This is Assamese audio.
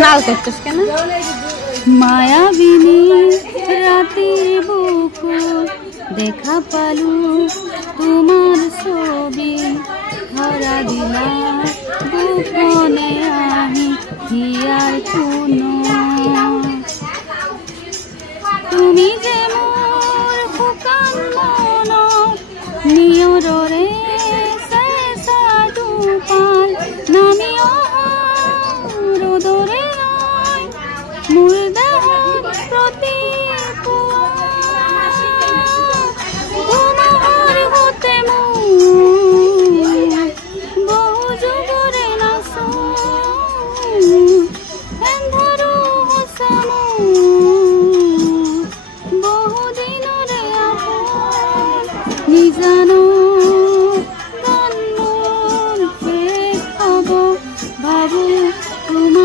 লাল করছিস কেন? মায়াবিনী রাতের বুকুর দেখা পালু তোমার ছবি ধরা দিলা গোপনে আমি হিয়ার কোনো তুমি যে মোর ফুকান মনৰ নিয়ৰৰে চেঁচা দুপাল নামি অহা ৰ'দৰে নাই মোৰ দেহত প্ৰতিপুৱা তোমাৰ হতে মোৰ বহু যুগৰে নাচো এন্ধাৰো সঁচা বহুদিনৰে আপোন নিজানো জন্ম শেষ হ'ব ভাবো তোমাৰ